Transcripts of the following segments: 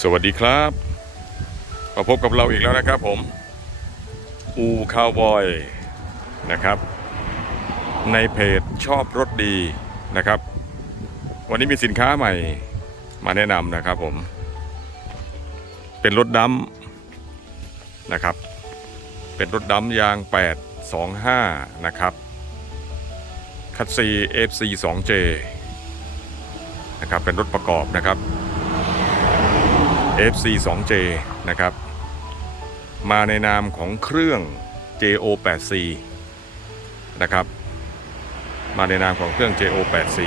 สวัสดีครับมาพบกับเราอีกแล้วนะครับผม อูคาวบอยนะครับ ในเพจชอบรถดีนะครับ วันนี้มีสินค้าใหม่มาแนะนำนะครับผม เป็นรถดัมนะครับ เป็นรถดัมยาง 825 นะครับคัตซี FC 2J นะครับเป็นรถประกอบนะครับ FC 2J นะครับ มาในนามของเครื่อง JO8C นะครับ มาในนามของเครื่อง JO8C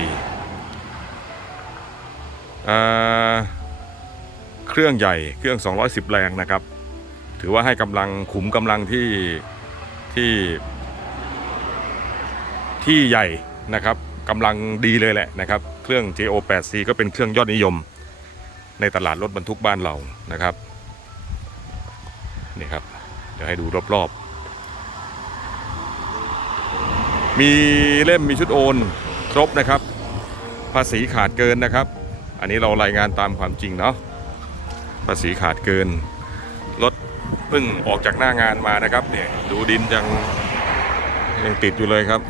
เครื่องใหญ่เครื่อง 210 แรงนะครับ ถือว่าให้กำลังขุมกำลังที่ที่ ที่ใหญ่นะครับกำลังดีเลยแหละนะครับ เครื่อง JO8C ก็เป็นเครื่องยอดนิยม ในตลาดรถบรรทุกบ้านเรานะครับนี่ครับ เดี๋ยวให้ดูรอบๆ มีเล่มมีชุดโอนครบนะครับ ภาษีขาดเกินนะครับ อันนี้เรารายงานตามความจริงเนาะภาษีขาดเกินรถเพิ่งออกจากหน้างานมานะครับเนี่ยดูดินยังยังติดอยู่เลยครับ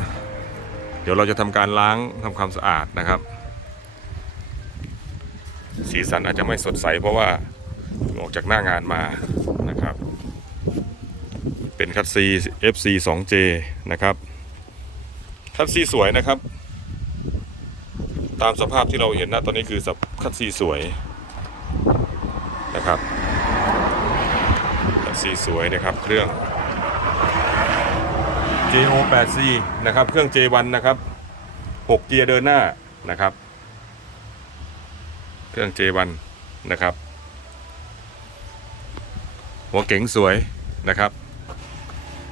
เดี๋ยวเราจะทำการล้างทำความสะอาดนะครับ สีสันอาจจะไม่สดใสเพราะว่าออกจากหน้างานมานะครับ เป็นคัตซี FC 2J นะครับคัตซีสวยนะครับ ตามสภาพที่เราเห็นนะตอนนี้คือสภคัตซีสวยนะครับคัตซีสวยนะครับเครื่อง JO8C นะครับ เครื่อง J1 นะครับ 6 เกียร์เดินหน้านะครับ เครื่อง J1 นะครับ หัวเก๋งสวยนะครับ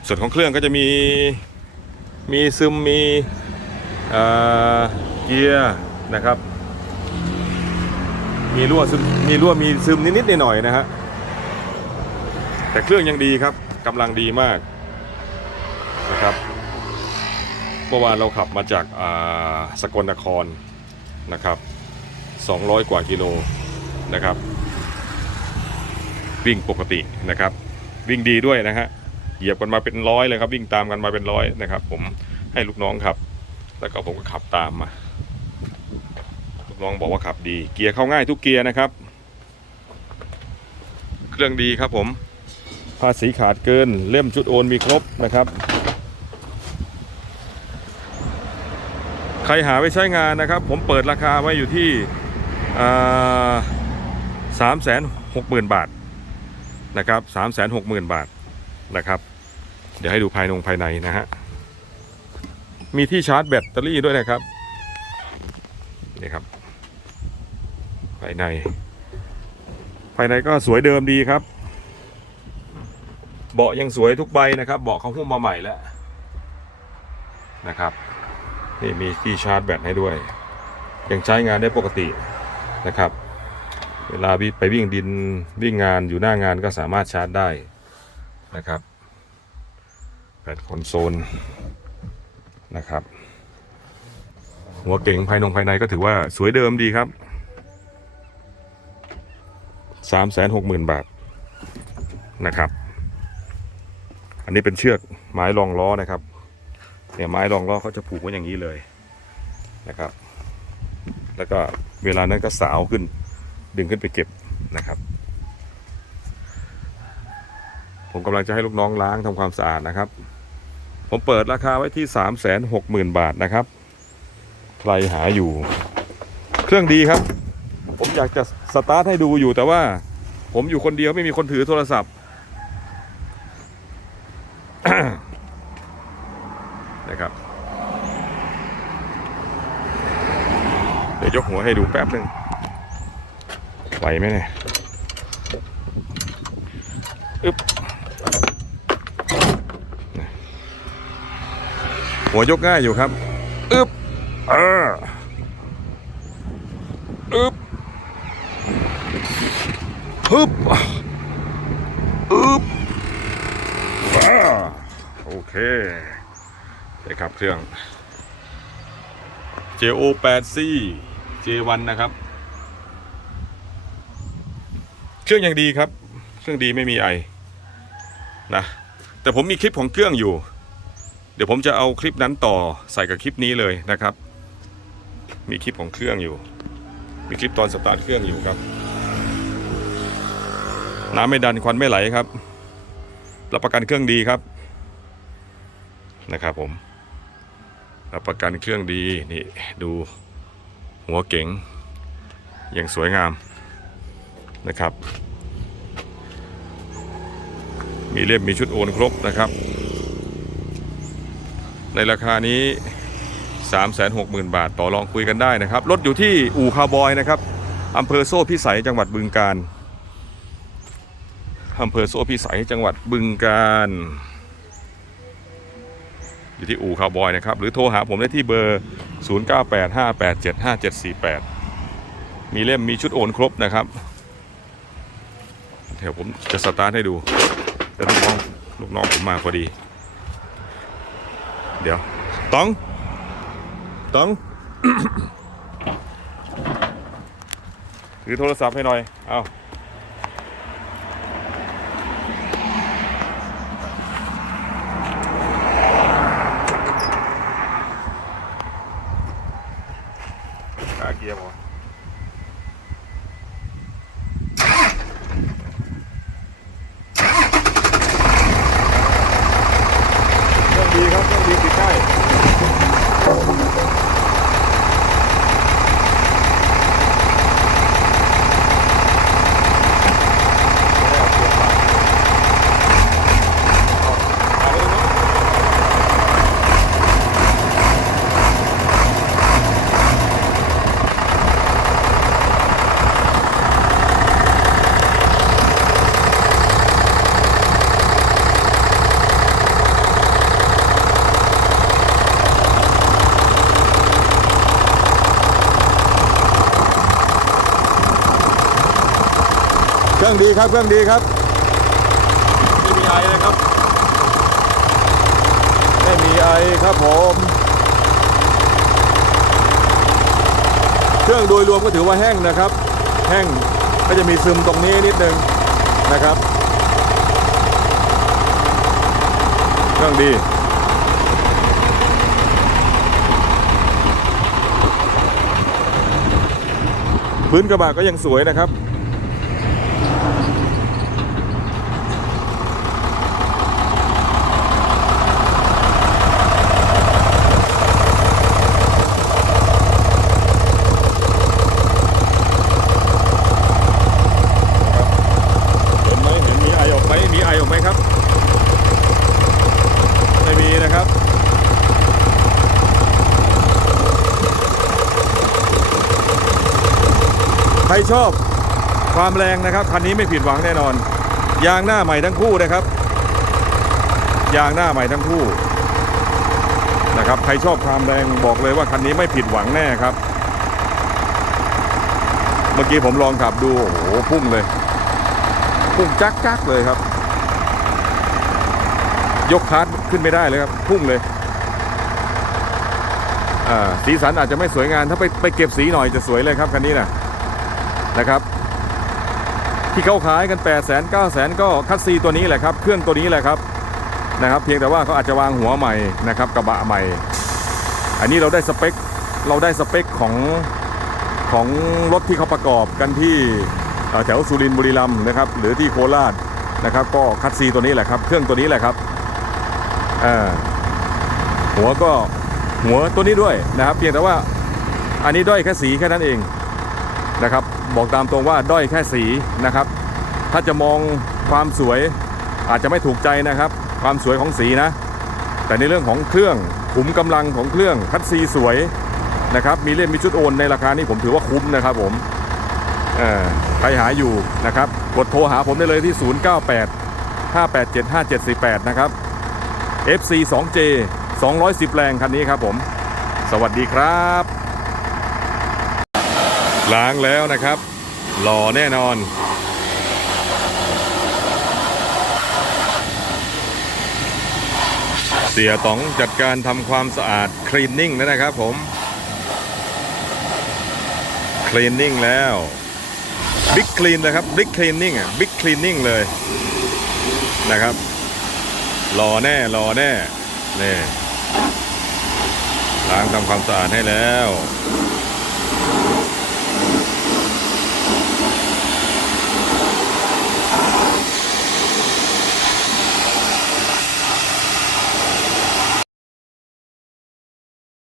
ส่วนของเครื่องก็จะมี มีซึมมีเกียร์นะครับ มีรั่วซึมมีรั่วมีซึมนิดๆหน่อยๆนะฮะแต่เครื่องยังดีครับกำลังดีมากนะครับเมื่อวานเราขับมาจากสกลนครนะครับ 200 กว่ากิโลนะครับ วิ่งปกตินะครับ วิ่งดีด้วยนะฮะเหยียบกันมาเป็นร้อยเลยครับ วิ่งตามกันมาเป็นร้อยนะครับ ผมให้ลูกน้องขับ แล้วก็ผมก็ขับตามมาลูกน้องบอกว่าขับดี เกียร์เข้าง่ายทุกเกียร์นะครับ เครื่องดีครับผมภาษีขาดเกินเล่มชุดโอนมีครบนะครับ ใครหาไว้ใช้งานนะครับ ผมเปิดราคาไว้อยู่ที่ สามแสนหกหมื่นบาทนะครับสามแสนหกหมื่นบาทนะครับ เดี๋ยวให้ดูภายนงภายในนะฮะ มีที่ชาร์จแบตเตอรี่ด้วยนะครับ นี่ครับ ภายใน ภายในก็สวยเดิมดีครับ เบาะยังสวยทุกใบนะครับ เบาะเขาหุ้มมาใหม่แล้วนะครับ นี่มีที่ชาร์จแบตให้ด้วย ยังใช้งานได้ปกติ นะครับ เวลาไปวิ่งดินวิ่งงานอยู่หน้างานก็สามารถชาร์จได้นะครับแบตคอนโซลนะครับ หัวเก่งภายนงภายในก็ถือว่าสวยเดิมดีครับ360,000บาทนะครับ อันนี้เป็นเชือกไม้รองล้อนะครับเนี่ยไม้รองล้อเขาจะผูกไว้อย่างนี้เลยนะครับ แล้วก็เวลานั้นก็สาวขึ้น ดึงขึ้นไปเก็บนะครับ ผมกำลังจะให้ลูกน้องล้างทำความสะอาดนะครับ ผมเปิดราคาไว้ที่ 3 6 0 0 0 0 บาทนะครับใครหาอยู่ เครื่องดีครับ ผมอยากจะสตาร์ทให้ดูอยู่แต่ว่า ผมอยู่คนเดียวไม่มีคนถือโทรศัพท์ นะครับ เดี๋ยวยกหัว ให้ดูแป๊บหนึ่งไหวไหมเนี่ยอึ๊บหัวยกง่ายอยู่ครับอึ๊บเอออึ๊บฮึบอึ๊บอ่าโอเคได้ครับเครื่อง JO8C J1 นะครับ เครื่องยังดีครับ เครื่องดีไม่มีไอนะแต่ผมมีคลิปของเครื่องอยู่ เดี๋ยวผมจะเอาคลิปนั้นต่อใส่กับคลิปนี้เลยนะครับ มีคลิปของเครื่องอยู่ มีคลิปตอนสตาร์ทเครื่องอยู่ครับ น้ำไม่ดันควันไม่ไหลครับรับประกันเครื่องดีครับนะครับผมรับประกันเครื่องดีนี่ดู หัวเก๋งอย่างสวยงามนะครับ มีเล่มมีชุดโอนครบนะครับ ในราคานี้ 360,000 บาทต่อรองคุยกันได้นะครับ รถอยู่ที่อู่คาบอยนะครับอำเภอโซ่พิสัยจังหวัดบึงกาฬอำเภอโซ่พิสัยจังหวัดบึงกาฬ อยู่ที่อู่คาวบอยนะครับหรือโทรหาผมได้ที่เบอร์ 0985875748 มีเล่มมีชุดโอนครบนะครับเดี๋ยวผมจะสตาร์ทให้ดูแต่ลูกน้องลูกน้องผมมาพอดี เดี๋ยวต้องต้องถือโทรศัพท์ให้หน่อย เอาขาเกียร์พอเครื่องดีครับเครื่องดีติดง่าย เครื่องดีครับเครื่องดีครับไม่มีไอนะครับไม่มีไอครับผมเครื่องโดยรวมก็ถือว่าแห้งนะครับ แห้งก็จะมีซึมตรงนี้นิดนึงนะครับ เครื่องดีพื้นกระบะก็ยังสวยนะครับ เห็นไหมเห็นมีไอออกไหมมีไอออกไหมครับ ไม่มีนะครับ ใค รชอบความแรงนะครับคันนี้ไม่ผิดหวังแน่นอน ยางหน้าใหม่ทั้งคู่นะครับ ยางหน้าใหม่ทั้งคู่นะครับใครชอบความแรงบอกเลยว่าคันนี้ไม่ผิดหวังแน่ครับ เมื่อกี้ผมลองขับดูโอ้โหพุ่งเลย พุ่งจักจักเลยครับ ยกคาร์ดขึ้นไม่ได้เลยครับ พุ่งเลยสีสันอาจจะไม่สวยงามถ้าไปไปเก็บสีหน่อยจะสวยเลยครับคันนี้นะ นะครับ ที่เขาขายกัน8 0 0 0 0 9 0 0 0ก็คัสซีตัวนี้แหละครับ เครื่องตัวนี้แหละครับนะครับ เพียงแต่ว่าเขาอาจจะวางหัวใหม่นะครับกระบะใหม่ อันนี้เราได้สเปคเราได้สเปคของของรถที่เขาประกอบกันที่แถวสุรินทร์บุรีรัมย์นะครับ หรือที่โคราชนะครับ ก็คัดซีตัวนี้แหละครับ เครื่องตัวนี้แหละครับหัวก็หัวตัวนี้ด้วยนะครับ เพียงแต่ว่าอันนี้ด้อยแค่สีแค่นั้นเองนะครับ บอกตามตรงว่าด้อยแค่สีนะครับ ถ้าจะมองความสวยอาจจะไม่ถูกใจนะครับ ความสวยของสีนะ แต่ในเรื่องของเครื่องขุมกำลังของเครื่องคัดซีสวยนะครับ มีเล่นมีชุดโอนในราคานี้ผมถือว่าคุ้มนะครับผมใครหาอยู่นะครับ กดโทรหาผมได้เลยที่ 098 587 5748 นะครับ FC 2J 210 แรงคันนี้ครับผม สวัสดีครับ ล้างแล้วนะครับ หล่อแน่นอน เสียต๋องจัดการทำความสะอาดคลีนนิ่งแล้วนะครับผมคลีนนิ่งแล้วบิ๊กคลีนนะครับบิ๊กคลีนนิ่งอะบิ๊กคลีนนิ่งเลยนะครับรอแน่รอแน่นี่ล้างทำความสะอาดให้แล้ว